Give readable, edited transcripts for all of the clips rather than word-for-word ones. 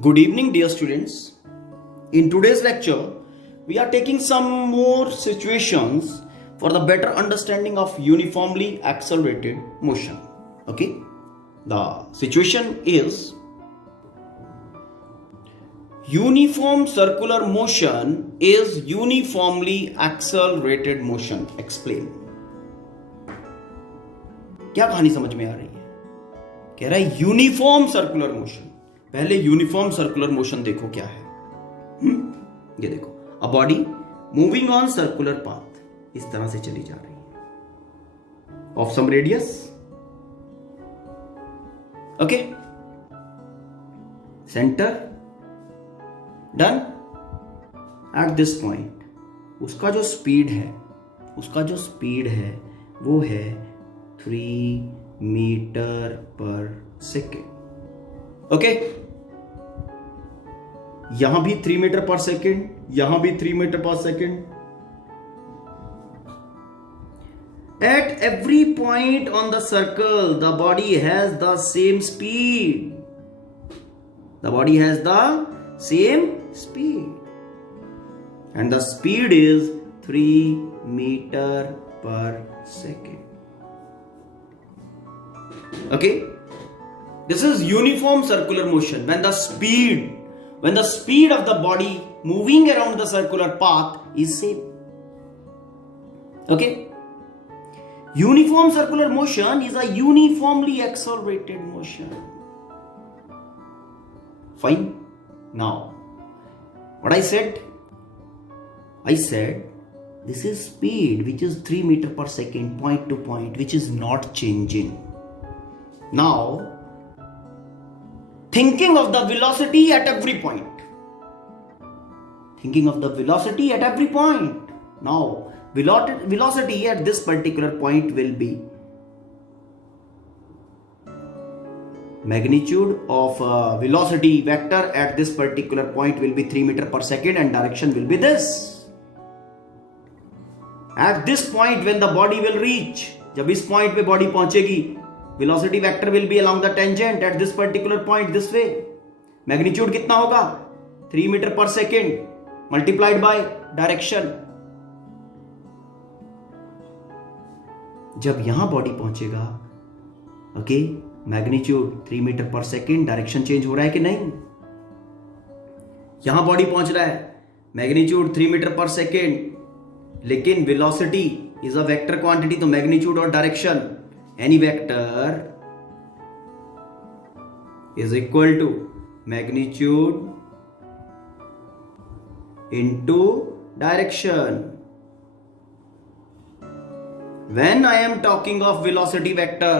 Good evening, dear students. In today's lecture, we are taking some more situations for the better understanding of uniformly accelerated motion. Okay, the situation is uniform circular motion is uniformly accelerated motion. Explain. क्या कहानी समझ में आ रही है? कह रहा है uniform circular motion. पहले यूनिफॉर्म सर्कुलर मोशन देखो क्या है. ये देखो, a body moving on circular path इस तरह से चली जा रही है of some radius. Okay, centre done. At this point उसका जो स्पीड है वो है 3 मीटर पर सेकेंड. ओके, यहां भी 3 मीटर पर सेकेंड, यहां भी 3 मीटर पर second. At every point on the circle, the body has the same speed. The body has the same speed. And the speed is 3 meter per second. Okay? This is uniform circular motion. When the speed of the body moving around the circular path is same. Okay? Uniform circular motion is a uniformly accelerated motion. Fine. Now, what I said this is speed which is 3 meter per second, point to point, which is not changing. Now, thinking of the velocity at every point. Now, velocity at this particular point will be magnitude of velocity vector at this particular point will be 3 meter per second and direction will be this. At this point when the body will reach, जब इस point पे body पहुंचेगी, velocity vector will be along the tangent at this particular point this way. Magnitude कितना होगा? 3 meter per second multiplied by direction. जब यहां body पहुंचेगा, okay, magnitude 3 metre पर सेकेंड, डायरेक्शन चेंज हो रहा है कि नहीं? यहां बॉडी पहुंच रहा है, मैग्नीट्यूड 3 मीटर पर सेकेंड, लेकिन velocity is a vector quantity, तो मैग्नीट्यूड और direction any vector is equal to magnitude into direction. When I am talking of velocity vector,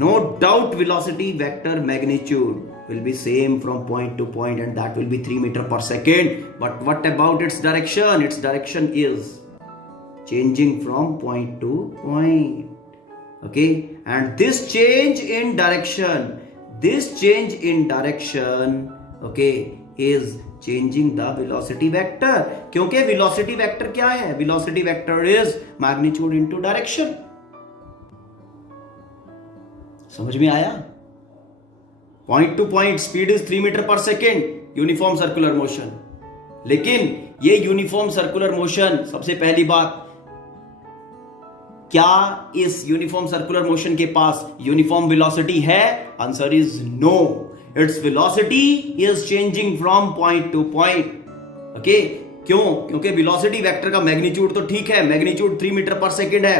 no doubt velocity vector magnitude will be same from point to point and that will be 3 meter per second. But what about its direction? Its direction is changing from point to point. Okay, and this change in direction, okay, is changing the velocity vector. क्योंकि velocity vector क्या है? Velocity vector is magnitude into direction. समझ में आया? Point to point speed is 3 meter per second, uniform circular motion. लेकिन ये uniform circular motion, सबसे पहली बात, क्या इस uniform circular motion के पास uniform velocity है? Answer is no. Its velocity is changing from point to point. Okay? क्यों? क्योंकि velocity vector का magnitude तो ठीक है, magnitude 3 मीटर पर सेकेंड है,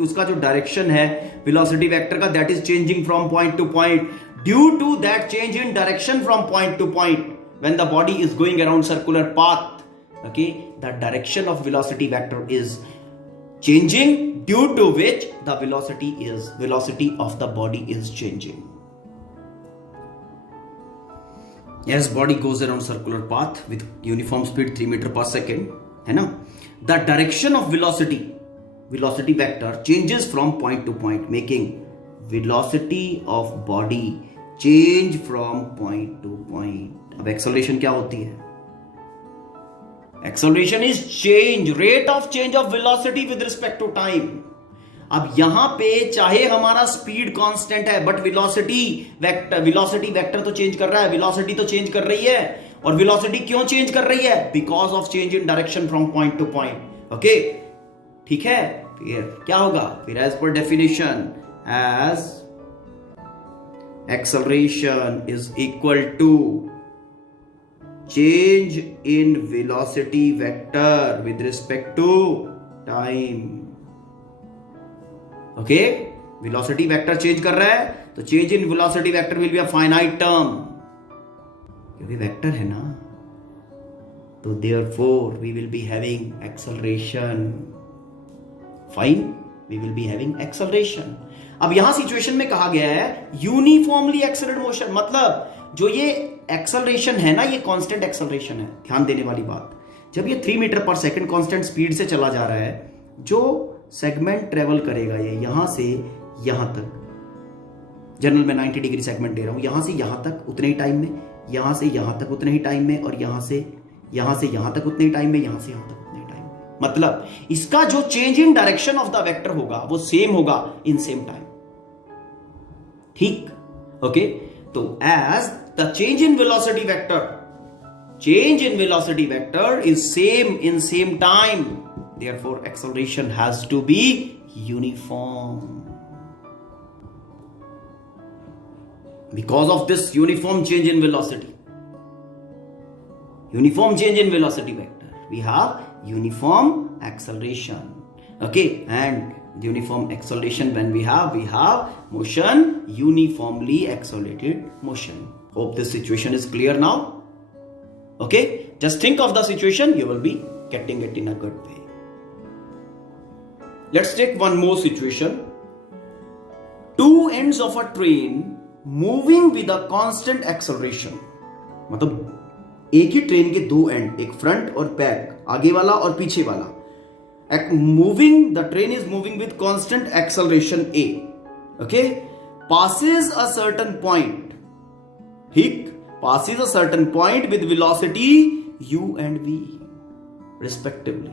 उसका जो direction है velocity vector का, that is changing from point to point. Due to that change in direction from point to point, when the body is going around circular path, okay, the direction of velocity vector is changing, due to which the velocity of the body is changing. As body goes around circular path with uniform speed 3 meter per second, है ना, the direction of velocity vector changes from point to point, making velocity of body change from point to point. अब acceleration क्या होती है? Acceleration is rate of change of velocity with respect to time. अब यहां पे चाहे हमारा speed constant है बट वेलोसिटी वेक्टर तो चेंज कर रहा है, वेलोसिटी तो चेंज कर रही है। और वेलोसिटी क्यों चेंज कर रही है? Because of change in direction from point to point. Okay, ठीक है। फिर क्या होगा? फिर as per definition, as acceleration is equal to change in velocity vector with respect to time। Okay, velocity vector change कर रहा है तो change in velocity vector will be a finite term, क्योंकि वेक्टर है ना, तो therefore we will be having acceleration। Fine, we will be having acceleration। अब यहां सिचुएशन में कहा गया है यूनिफॉर्मली एक्सेलरेट मोशन, मतलब जो ये एक्सेलरेशन है ना, ये कांस्टेंट एक्सेलरेशन है। ध्यान देने वाली बात, जब ये 3 मीटर पर सेकंड कांस्टेंट स्पीड से चला जा रहा है, जो सेगमेंट ट्रेवल करेगा ये यहां से यहां तक, जनरल में 90 डिग्री सेगमेंट दे रहा हूं, यहां से यहां तक उतने ही टाइम में, यहां से यहां तक उतने ही टाइम में, और यहां से यहां तक उतने ही टाइम में, यहां से यहां तक उतने ही टाइम में। मतलब इसका जो change in direction of the vector होगा वो सेम होगा इन सेम टाइम। ठीक, ओके। तो as the change in velocity vector is same in same time, therefore acceleration has to be uniform। Because of this uniform change in velocity vector, we have uniform acceleration। Okay, and uniform acceleration, when we have motion, uniformly accelerated motion। Hope this situation is clear now। Okay, just think of the situation, you will be getting it in a good way। Let's take one more situation। Two ends of a train moving with a constant acceleration। मतलब एक ही train के दो and, एक front और back, आगे वाला और पीछे वाला, the train is moving with constant acceleration a, okay, passes a certain point, ठीक, passes a certain point with velocity u and v respectively।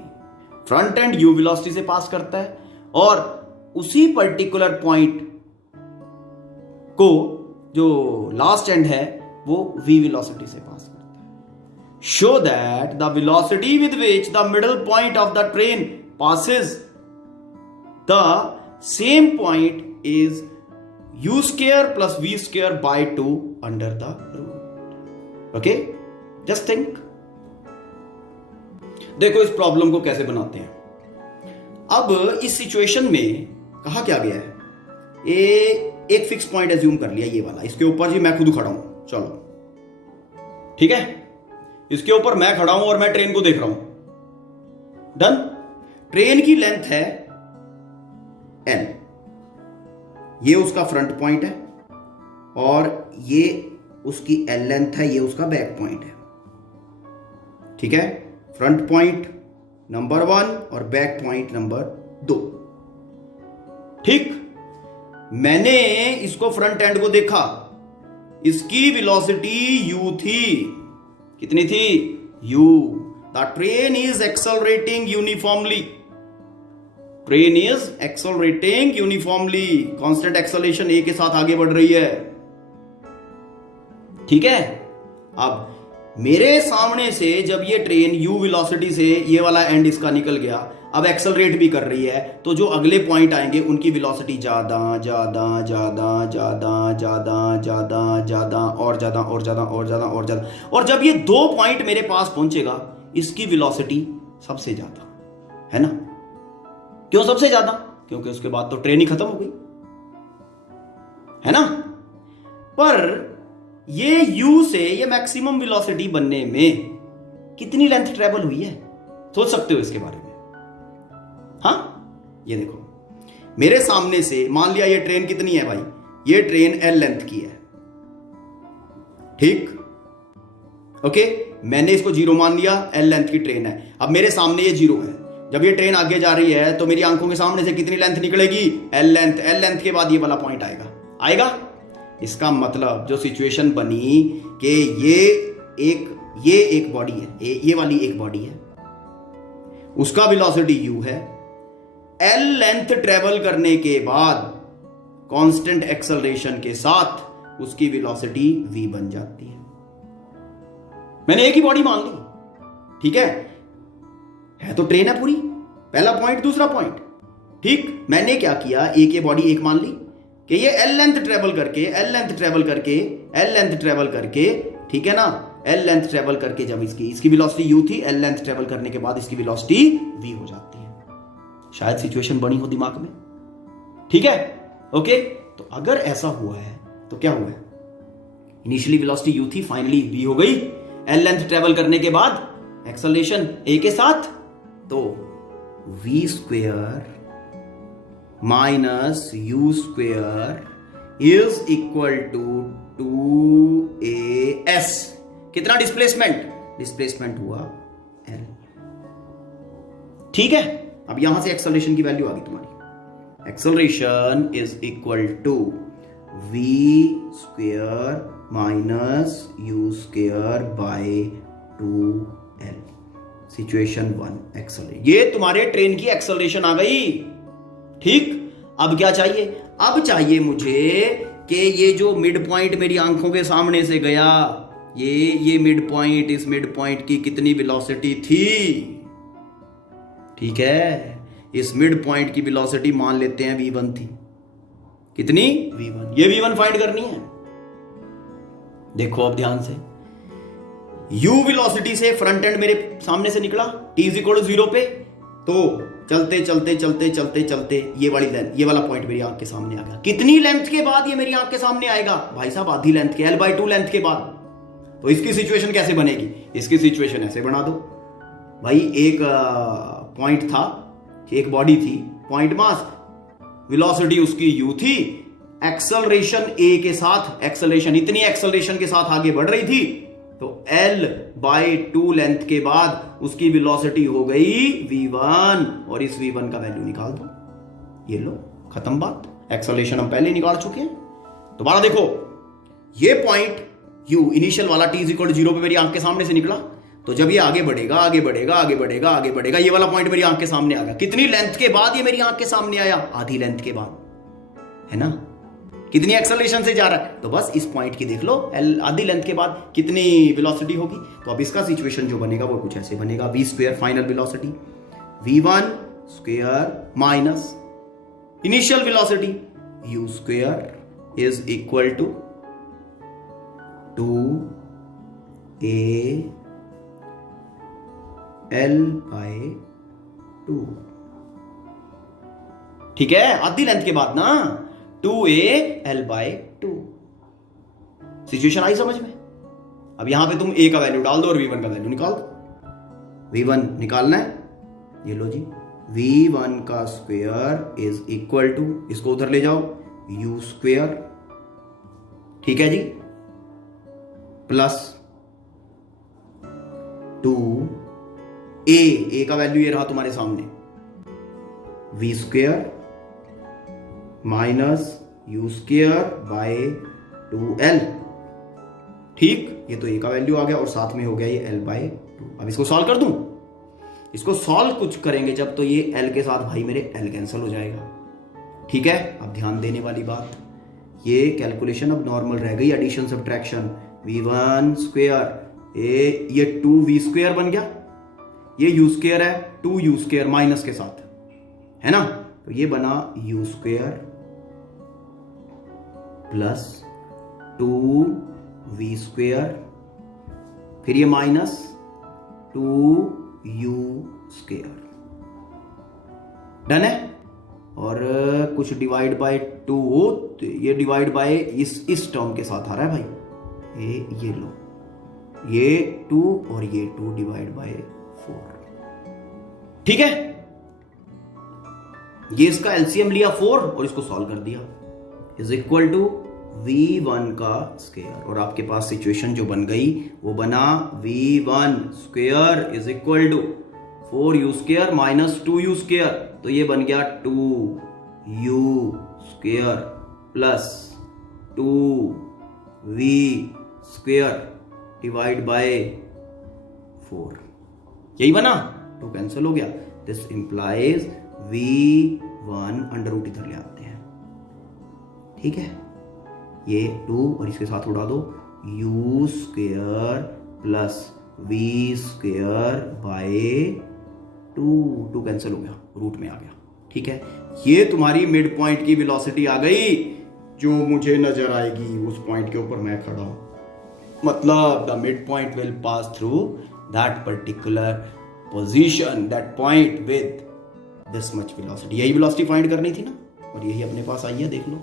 Front end u velocity से पास करता है और उसी पर्टिकुलर पॉइंट को जो लास्ट एंड है वो v वेलोसिटी से पास करता है। Show that the velocity with which the middle point of the train passes the same point is u square plus v square by 2 under the root। Okay, just think। देखो इस problem को कैसे बनाते हैं। अब इस सिचुएशन में कहा क्या गया है, एक फिक्स पॉइंट एज्यूम कर लिया, ये वाला, इसके ऊपर जी मैं खुद खड़ा हूं, चलो ठीक है, इसके ऊपर मैं खड़ा हूं और मैं ट्रेन को देख रहा हूं। डन। ट्रेन की लेंथ है L, ये उसका फ्रंट पॉइंट है और ये उसकी L लेंथ है, ये उसका बैक पॉइंट है। ठीक है, फ्रंट पॉइंट नंबर 1 और बैक पॉइंट नंबर 2। ठीक, मैंने इसको फ्रंट एंड को देखा, इसकी वेलोसिटी u थी। कितनी थी? u। The train is accelerating uniformly, train is accelerating uniformly, constant acceleration a के साथ आगे बढ़ रही है। ठीक है, अब मेरे सामने से जब ये ट्रेन u वेलोसिटी से ये वाला एंड इसका निकल गया, अब एक्सेलरेट भी कर रही है, तो जो अगले पॉइंट आएंगे उनकी वेलोसिटी ज्यादा ज्यादा ज्यादा ज्यादा ज्यादा ज्यादा ज्यादा और ज्यादा और ज्यादा और ज्यादा और ज्यादा, और जब ये 2 पॉइंट मेरे पास पहुंचेगा इसकी वेलोसिटी सबसे ज्यादा है ना। क्यों सबसे ज्यादा? क्योंकि उसके बाद तो ट्रेन ही खत्म हो गई है ना। पर ये u से ये मैक्सिमम वेलोसिटी बनने में कितनी लेंथ ट्रेवल हुई है, सोच सकते हो इसके बारे में? हाँ, ये देखो मेरे सामने से मान लिया ये ट्रेन कितनी है भाई, ये ट्रेन L लेंथ की है। ठीक, ओके, मैंने इसको 0 मान लिया, L लेंथ की ट्रेन है। अब मेरे सामने ये 0 है, जब ये ट्रेन आगे जा रही है तो मेरी आंखों के सामने से कितनी लेंथ निकलेगी? L length. L लेंथ के बाद ये वाला पॉइंट आएगा। इसका मतलब जो सिचुएशन बनी कि ये एक बॉडी है, ये वाली एक बॉडी है, उसका वेलोसिटी u है, एल लेंथ ट्रेवल करने के बाद कांस्टेंट एक्सेलरेशन के साथ उसकी वेलोसिटी v बन जाती है। मैंने एक ही बॉडी मान ली, ठीक है तो ट्रेन है पूरी, पहला पॉइंट दूसरा पॉइंट, ठीक। मैंने क्या किया, एक ये बॉडी एक मान ली कि ये एल लेंथ ट्रेवल करके, ठीक है ना, एल लेंथ ट्रेवल करके जब इसकी वेलोसिटी u थी, एल लेंथ ट्रेवल करने के बाद इसकी वेलोसिटी v हो जाती है। शायद सिचुएशन बनी हो दिमाग में, ठीक है, ओके। तो अगर ऐसा हुआ है तो क्या हुआ है, इनिशियली वेलोसिटी u थी, फाइनली v हो गई, एल लेंथ ट्रेवल करने के बाद एक्सेलरेशन a के साथ, तो v square minus u square is equal to 2as। कितना डिस्प्लेसमेंट हुआ l, ठीक है। अब यहां से एक्सेलरेशन की वैल्यू आ गई तुम्हारी, acceleration is equal to v square minus u square by 2l। Situation 1 acceleration, ये तुम्हारे ट्रेन की एक्सेलरेशन आ गई, ठीक। अब क्या चाहिए, अब चाहिए मुझे कि ये जो मिड पॉइंट मेरी आंखों के सामने से गया, ये मिड पॉइंट, इस मिड पॉइंट की कितनी वेलोसिटी थी, ठीक है। इस मिड पॉइंट की वेलोसिटी मान लेते हैं v1 थी, कितनी, v1। ये v1 फाइंड करनी है। देखो अब ध्यान से, u वेलोसिटी से फ्रंट एंड मेरे सामने से निकला t इज इक्वल टू 0 पे, तो चलते ये वाला पॉइंट मेरी आंख के सामने आ गया। कितनी लेंथ के बाद ये मेरी आंख के सामने आएगा, भाई साहब आधी लेंथ के, l/2 लेंथ के बाद। तो इसकी सिचुएशन कैसे बनेगी, इसकी सिचुएशन ऐसे बना दो भाई, एक पॉइंट था, एक बॉडी थी, पॉइंट मास, वेलोसिटी उसकी u थी, एक्सेलरेशन a के साथ, एक्सेलरेशन इतनी एक्सेलरेशन के साथ आगे बढ़ रही थी, तो l/2 लेंथ के बाद उसकी वेलोसिटी हो गई v1, और इस v1 का वैल्यू निकाल दो, ये लो खत्म बात। एक्सेलरेशन हम पहले निकाल चुके हैं। दोबारा देखो, ये पॉइंट u इनिशियल वाला t इक्वल टू 0 पे मेरी आंख के सामने से निकला, तो जब ये आगे बढ़ेगा, ये वाला पॉइंट मेरी आंख के सामने आ गया। कितनी लेंथ के बाद ये मेरी आंख के सामने आया, आधी लेंथ के बाद, है ना। कितनी एक्सेलरेशन से जा रहा है, तो बस इस पॉइंट की देख लो, आधी लेंथ के बाद कितनी वेलोसिटी होगी। तो अब इसका सिचुएशन जो बनेगा वो कुछ ऐसे बनेगा, v square final velocity, v1 square minus initial velocity u square is equal to 2al/2, ठीक है, आधी लेंथ के बाद ना, 2al/2। सिचुएशन आई समझ में। अब यहां पे तुम a का वैल्यू डाल दो और v1 का वैल्यू निकाल दो। v1 निकालना है, ये लो जी, v1 का स्क्वायर इज इक्वल टू, इसको उधर ले जाओ, u स्क्वायर, ठीक है जी, प्लस 2a का वैल्यू ये रहा तुम्हारे सामने, v square minus u square by 2l, ठीक। ये तो a का वैल्यू आ गया और साथ में हो गया ये l/2। अब इसको सॉल्व कर दूं, इसको सॉल्व कुछ करेंगे जब, तो ये l के साथ भाई मेरे l कैंसिल हो जाएगा, ठीक है। अब ध्यान देने वाली बात, ये कैलकुलेशन अब नॉर्मल रह गई, एडिशन सब्ट्रैक्शन, v1 स्क्वायर ये 2v स्क्वायर बन गया, ये u स्क्वायर है 2u स्क्वायर माइनस के साथ, है ना। तो ये बना u square plus 2v square, फिर ये माइनस 2u स्क्वायर, डन है। और कुछ डिवाइड बाय 2 हो, तो ये डिवाइड बाय इस टर्म के साथ आ रहा है भाई, ये लो, ये 2 और ये 2 डिवाइड बाय 4, ठीक है। ये इसका एलसीएम लिया 4 और इसको सॉल्व कर दिया, इज इक्वल टू v1 का स्क्वायर, और आपके पास सिचुएशन जो बन गई वो बना v1 square is equal to 4u square minus 2u square, तो ये बन गया 2u square plus 2v square divide by 4, यही बना, 2 कैंसिल हो गया। This implies v1 under root इधर ले आते हैं, ठीक है, ये 2 और इसके साथ उड़ा दो, u square plus v square by 2 cancel हो गया, रूट में आ गया, ठीक है। ये तुम्हारी मिड पॉइंट की वेलोसिटी आ गई जो मुझे नजर आएगी उस पॉइंट के ऊपर मैं खड़ा हूं, मतलब the mid point will pass through that particular position, that point with this much velocity. यही वेलोसिटी फाइंड करनी थी ना, और यही अपने पास आई है, देख लो,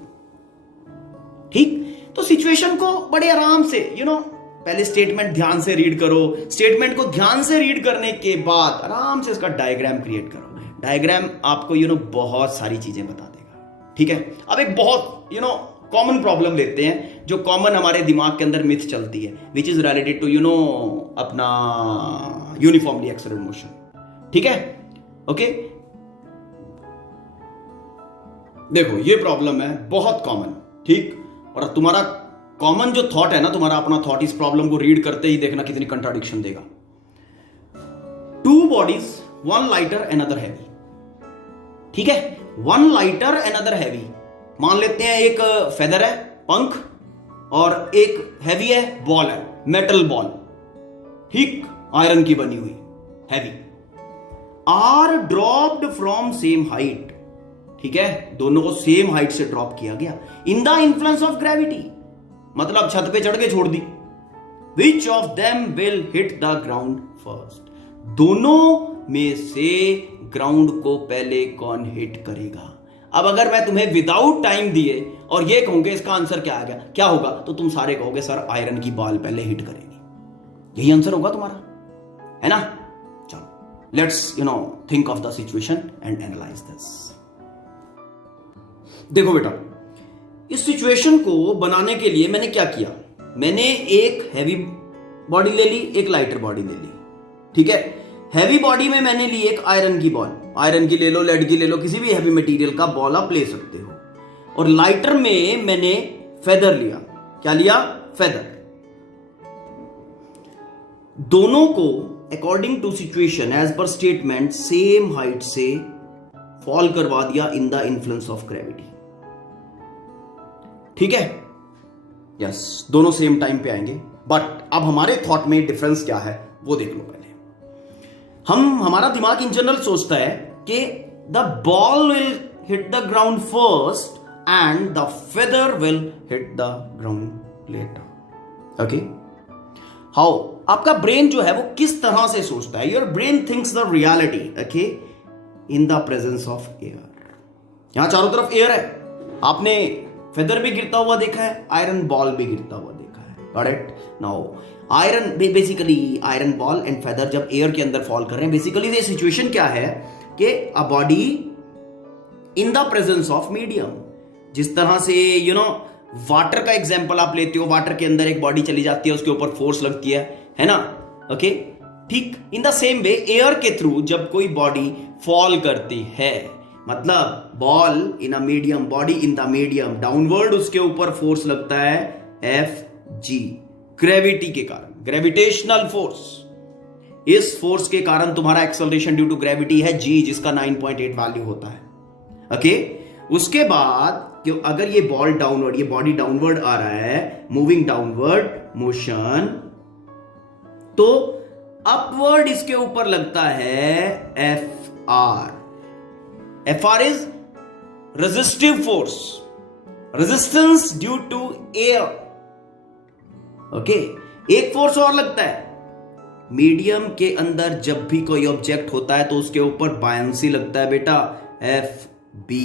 ठीक। तो सिचुएशन को बड़े आराम से पहले स्टेटमेंट ध्यान से रीड करो, स्टेटमेंट को ध्यान से रीड करने के बाद आराम से इसका डायग्राम क्रिएट करो। डायग्राम आपको बहुत सारी चीजें बता देगा, ठीक है। अब एक बहुत कॉमन प्रॉब्लम लेते हैं जो कॉमन हमारे दिमाग के अंदर मिथ चलती है, विच इज रिलेटेड टू अपना यूनिफॉर्मली एक्सेलरेटेड मोशन, ठीक है, ओके। देखो ये प्रॉब्लम है बहुत कॉमन, ठीक, और तुम्हारा कॉमन जो थॉट है ना, तुम्हारा अपना थॉट, इस प्रॉब्लम को रीड करते ही देखना कितनी कंट्राडिक्शन देगा। 2 bodies, 1 lighter another heavy, ठीक है, 1 lighter another heavy। मान लेते हैं एक फेदर है, पंख, और एक हैवी है, बॉल है, मेटल बॉल, ठीक, आयरन की बनी हुई, heavy, are dropped from same height, ठीक है, दोनों को सेम हाइट से ड्रॉप किया गया, in the influence of gravity, मतलब छत पे चढ़ के छोड़ दी। Which of them will hit the ground first, दोनों में से ग्राउंड को पहले कौन हिट करेगा। अब अगर मैं तुम्हें विदाउट टाइम दिए और ये कहूंगे इसका आंसर क्या आ गया, क्या होगा, तो तुम सारे कहोगे सर आयरन की बॉल पहले हिट करेगी, यही आंसर होगा तुम्हारा, है ना। चलो let's think of the situation and analyse this. देखो बेटा, इस सिचुएशन को बनाने के लिए मैंने क्या किया, मैंने एक हैवी बॉडी ले ली, एक लाइटर बॉडी ले ली, ठीक है। हैवी बॉडी में मैंने ली एक आयरन की बॉल, आयरन की ले लो, लेड की ले लो, किसी भी हैवी मटेरियल का बॉल आप ले सकते हो, और लाइटर में मैंने फेदर लिया, क्या लिया, फेदर। दोनों को according to situation as per statement same height से फॉल करवा दिया in the influence of gravity, ठीक है, यस, दोनों सेम टाइम पे आएंगे। बट अब हमारे थॉट में डिफरेंस क्या है वो देख लो पहले। हमारा दिमाग इन जनरल सोचता है कि the ball will hit the ground first and the feather will hit the ground later, okay. How, आपका ब्रेन जो है वो किस तरह से सोचता है, your brain thinks the reality, okay, in the presence of air. यहां चारों तरफ एयर है, आपने फेदर भी गिरता हुआ देखा है, आयरन बॉल भी गिरता हुआ देखा है, got it. Now iron, basically iron ball and feather जब एयर के अंदर फॉल कर रहे हैं, बेसिकली ये सिचुएशन क्या है कि a body in the presence of medium, जिस तरह से वाटर का एग्जांपल आप लेते हो, वाटर के अंदर एक बॉडी चली जाती है, उसके ऊपर फोर्स लगती है ना, ओके, ठीक। In the same way air के थ्रू जब कोई बॉडी फॉल करती है, मतलब ball in a medium, body in the medium, downward उसके ऊपर फोर्स लगता है Fg, ग्रेविटी के कारण, ग्रेविटेशनल फोर्स। इस फोर्स के कारण तुम्हारा एक्सेलरेशन ड्यू टू ग्रेविटी है g, जिसका 9.8 वैल्यू होता है, ओके। उसके बाद कि अगर ये बॉल डाउनवर्ड, ये बॉडी डाउनवर्ड आ रहा है, मूविंग डाउनवर्ड मोशन, तो अपवर्ड इसके ऊपर लगता है Fr। Fr is resistive force, resistance due to air, okay. एक फोर्स और लगता है, मीडियम के अंदर जब भी कोई ऑब्जेक्ट होता है तो उसके ऊपर बायंसी लगता है बेटा, Fb,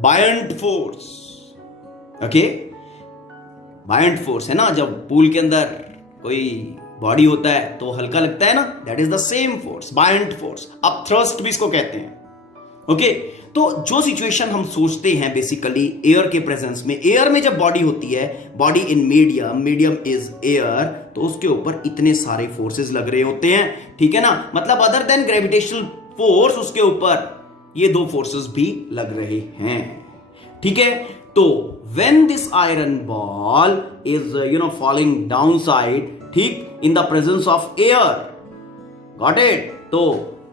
buoyant force, okay. Buoyant force है ना, जब पूल के अंदर कोई बॉडी होता है तो हल्का लगता है ना, that is the same force, buoyant force. अब थ्रस्ट भी इसको कहते हैं, ओके। तो जो सिचुएशन हम सोचते हैं बेसिकली एयर के प्रेजेंस में, एयर में जब बॉडी होती है, body in medium, medium is air, तो उसके ऊपर इतने सारे फोर्सेस लग रहे होते हैं, ठीक है ना, मतलब अदर देन ग्रेविटेशनल फोर्स उसके ऊपर ये 2 फोर्सेस भी लग रहे हैं, ठीक है। तो when this iron ball is falling down side, ठीक, in the presence of air, got it, तो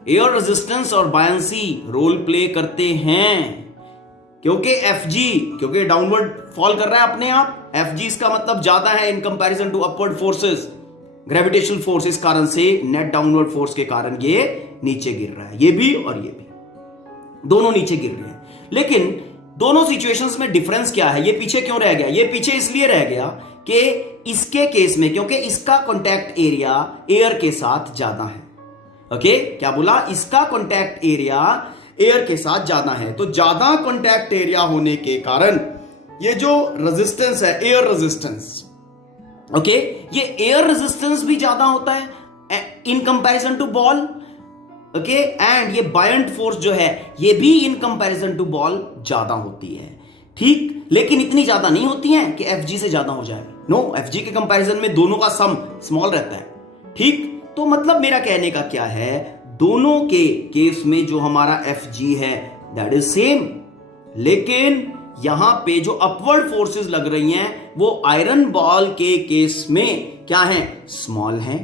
एयर रेजिस्टेंस और बायंसी रोल प्ले करते हैं, क्योंकि Fg, क्योंकि डाउनवर्ड फॉल कर रहा है अपने आप, Fg इसका मतलब ज्यादा है in comparison to upward forces, gravitational force, इस कारण से नेट डाउनवर्ड फोर्स के कारण ये नीचे गिर रहा है, ये भी और ये भी दोनों नीचे गिर रहे हैं। लेकिन दोनों सिचुएशंस में डिफरेंस क्या है, ये पीछे क्यों रह गया? ये पीछे इसलिए रह गया कि इसके केस में क्योंकि इसका कॉन्टैक्ट एरिया एयर के साथ ज्यादा है। ओके, क्या बोला? इसका कॉन्टैक्ट एरिया एयर के साथ ज्यादा है, तो ज्यादा कॉन्टैक्ट एरिया होने के कारण ये जो रेजिस्टेंस है, एयर रेजिस्टेंस, ओके, ये एयर रेजिस्टेंस भी ज्यादा होता है in comparison to ball. Okay, and ये बायंट फोर्स जो है ये भी इन कंपैरिजन टू बॉल ज्यादा होती है, ठीक, लेकिन इतनी ज्यादा नहीं होती है कि Fg से ज्यादा हो जाए। नो, Fg के कंपैरिजन में दोनों का सम स्मॉल रहता है, ठीक। तो मतलब मेरा कहने का क्या है, दोनों के केस में जो हमारा Fg है दैट इज सेम, लेकिन यहां पे जो अपवर्ड फोर्सेस लग रही हैं वो आयरन बॉल के केस में क्या है? स्मॉल है,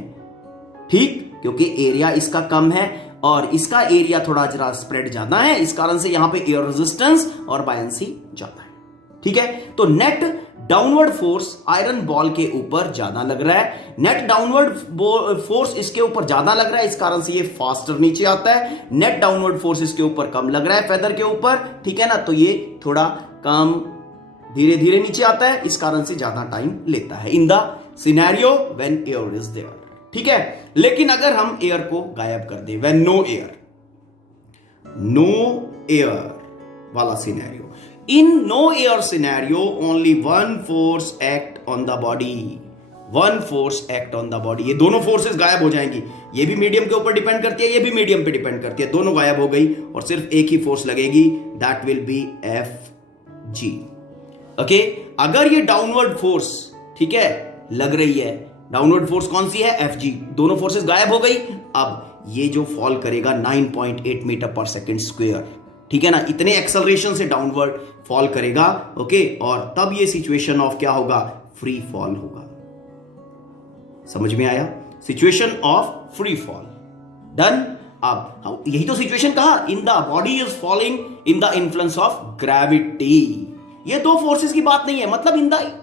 ठीक, क्योंकि एरिया इसका कम है और इसका एरिया थोड़ा जरा स्प्रेड ज्यादा है, इस कारण से यहां पे एयर रेजिस्टेंस और बायंसी ज्यादा है, ठीक है। तो net downward force iron ball के ऊपर ज्यादा लग रहा है, नेट डाउनवर्ड फोर्स इसके ऊपर ज्यादा लग रहा है, इस कारण से ये फास्टर नीचे आता है। नेट डाउनवर्ड फोर्स इसके ऊपर कम लग रहा है फेदर के ऊपर, ठीक है ना, तो ये थोड़ा कम धीरे धीरे नीचे आता है, इस कारण से ज्यादा टाइम लेता है in the scenario when air is there, ठीक है। लेकिन अगर हम एयर को गायब कर दें, व्हेन नो एयर वाला scenario, in no air scenario only one force act on the body, one force act on the body, ये दोनों फोर्सेस गायब हो जाएंगी, ये भी मीडियम के ऊपर डिपेंड करती है, ये भी मीडियम पे डिपेंड करती है, दोनों गायब हो गई और सिर्फ एक ही फोर्स लगेगी, that will be Fg। Okay, अगर ये डाउनवर्ड फोर्स, ठीक है, लग रही है, डाउनवर्ड फोर्स कौन सी है? Fg, दोनों फोर्सेस गायब हो गई, अब ये जो फॉल करेगा 9.8 मीटर पर सेकेंड स्क्वायर, ठीक है ना, इतने एक्सेलरेशन से डाउनवर्ड फॉल करेगा, ओके, और तब ये सिचुएशन ऑफ क्या होगा? फ्री फॉल होगा। समझ में आया? Situation of free fall, done. अब यही तो सिचुएशन कहा, in the body is falling in the influence of gravity, ये दो फोर्सेस की बात नहीं है, मतलब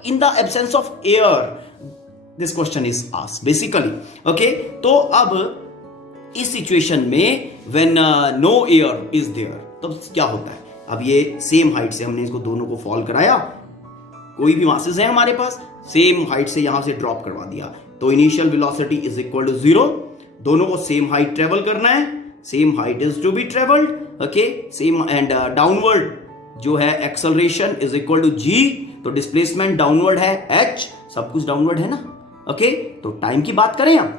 in the absence of air this question is asked basically, okay. तो अब इस सिचुएशन में when no air is there, तो क्या होता है? अब ये सेम हाइट से हमने इसको दोनों को फॉल कराया, कोई भी मासेस है हमारे पास, सेम हाइट से यहां से ड्रॉप करवा दिया, तो initial velocity is equal to 0, दोनों को सेम हाइट ट्रेवल करना है, same height is to be travelled, okay, same, and downward जो है acceleration is equal to G, तो डिस्प्लेसमेंट डाउनवर्ड है H, सब कुछ डाउनवर्ड है ना, ओके। तो टाइम की बात करें, हम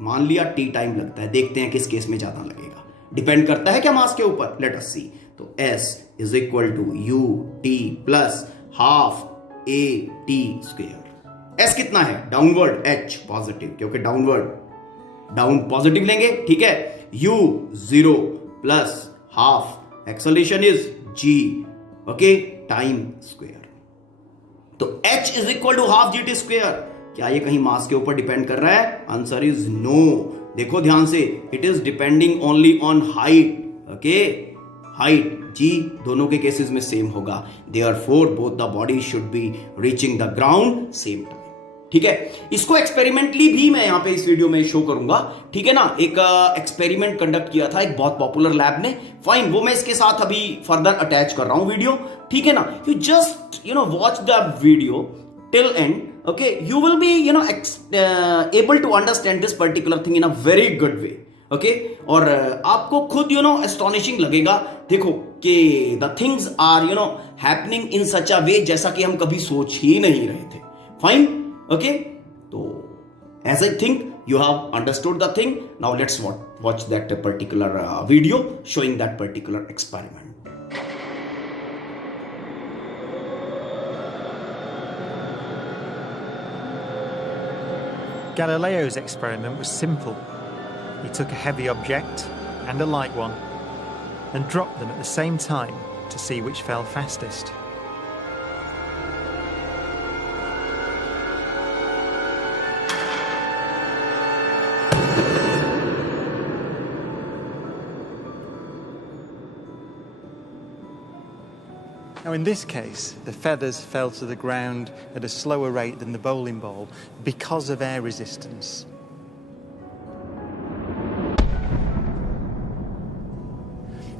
मान लिया T टाइम लगता है, देखते हैं किस केस में ज्यादा लगेगा, डिपेंड करता है क्या मास के ऊपर, लेट अस सी। तो S is equal to U T plus half A T square. S कितना है? डाउनवर्ड, H पॉजिटिव, क्योंकि डाउनवर्ड डाउन पॉजिटिव लेंगे, ठीक है। U 0 plus half acceleration is G, ओके, टाइम स्क्वायर, तो H is equal to half GT square. क्या ये कहीं मास के ऊपर डिपेंड कर रहा है? Answer is no. देखो ध्यान से, it is depending only on height, okay, height G दोनों के केसेस में सेम होगा, therefore both the body should be reaching the ground same time, ठीक है। इसको एक्सपेरिमेंटली भी मैं यहां पे इस वीडियो में शो करूंगा, ठीक है ना। एक एक्सपेरिमेंट कंडक्ट किया था एक बहुत पॉपुलर लैब ने, फाइन, वो मैं इसके साथ अभी फर्दर अटैच कर रहा हूं वीडियो, ठीक है ना। You just watch the video till and, okay, you will be able to understand this particular thing in a very good way, okay, और आपको खुद astonishing लगेगा, देखो कि the things are happening in such a way जैसा कि हम कभी सोच ही नहीं रहे थे, fine, okay। तो as I think you have understood the thing, now let's watch that particular video showing that particular experiment. Galileo's experiment was simple. He took a heavy object and a light one and dropped them at the same time to see which fell fastest. Now, in this case, the feathers fell to the ground at a slower rate than the bowling ball because of air resistance.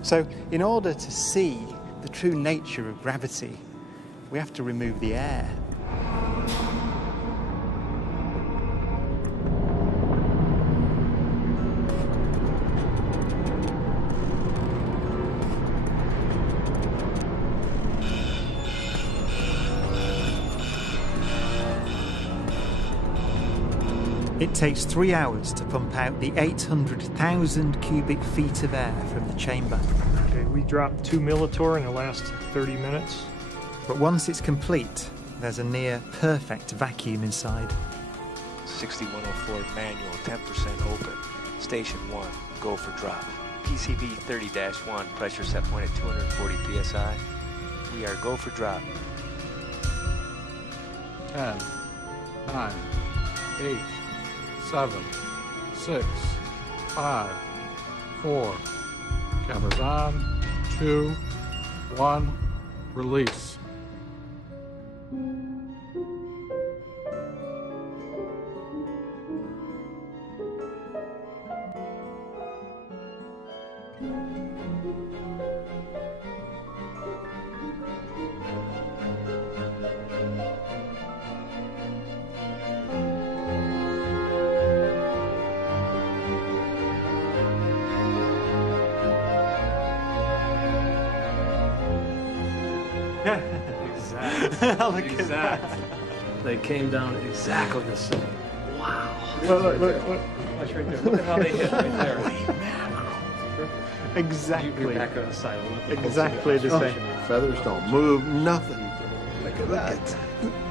So, in order to see the true nature of gravity, we have to remove the air. It takes 3 hours to pump out the 800,000 cubic feet of air from the chamber. Okay, we dropped 2 millitorr in the last 30 minutes. But once it's complete, there's a near perfect vacuum inside. 6104 manual, 10% open. Station 1, go for drop. PCB 30-1, pressure set point at 240 psi. We are go for drop. 10, 9, 8, 7, 6, 5, 4. Cameras on. 2, 1. Release. Exact. They came down exactly the same. Wow. Look. Watch right there. Look at how they hit right there. Exactly. You're back on the side. Exactly the same. Feathers don't move, nothing. Look at that.